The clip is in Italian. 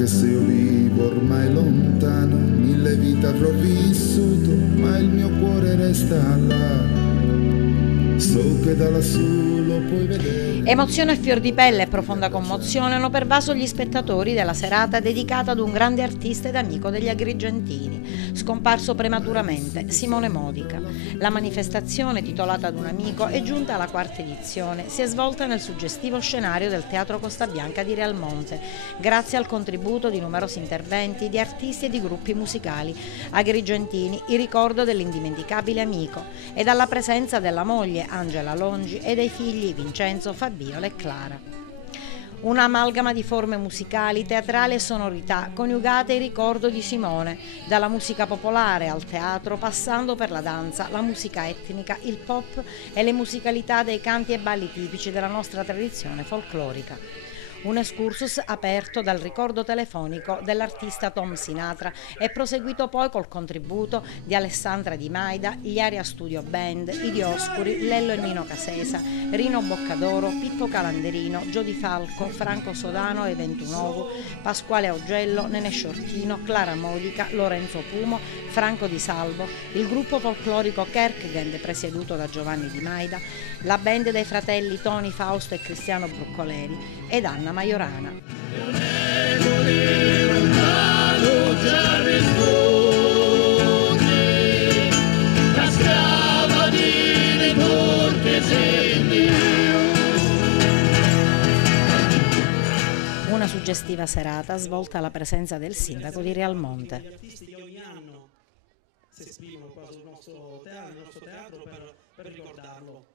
anche se io vivo ormai lontano, 1000 vite avrò vissuto, ma il mio cuore resta là. So che da lassù lo puoi vedere. Emozione a fior di pelle e profonda commozione hanno pervaso gli spettatori della serata dedicata ad un grande artista ed amico degli agrigentini, scomparso prematuramente, Simone Modica. La manifestazione, titolata ad un amico, è giunta alla quarta edizione. Si è svolta nel suggestivo scenario del Teatro Costa Bianca di Realmonte, grazie al contributo di numerosi interventi di artisti e di gruppi musicali agrigentini, in ricordo dell'indimenticabile amico, ed alla presenza della moglie Angela Longi e dei figli Vincenzo, Fabiola e Clara. Un'amalgama di forme musicali, teatrali e sonorità coniugate in ricordo di Simone, dalla musica popolare al teatro, passando per la danza, la musica etnica, il pop e le musicalità dei canti e balli tipici della nostra tradizione folclorica. Un excursus aperto dal ricordo telefonico dell'artista Tom Sinatra e proseguito poi col contributo di Alessandra Di Maida, gli Aria Studio Band, i Dioscuri, Lello e Nino Casesa, Rino Boccadoro, Pippo Calanderino, Giodi Falco, Franco Sodano e Ventunovo, Pasquale Augello, Nene Sciortino, Clara Modica, Lorenzo Pumo, Franco Di Salvo, il gruppo folclorico Kerkgand presieduto da Giovanni Di Maida, la band dei fratelli Toni Fausto e Cristiano Bruccoleri ed Anna Majorana. Una suggestiva serata svolta alla presenza del sindaco di Realmonte. Gli artisti che ogni anno si esprimono qua sul nostro teatro per ricordarlo.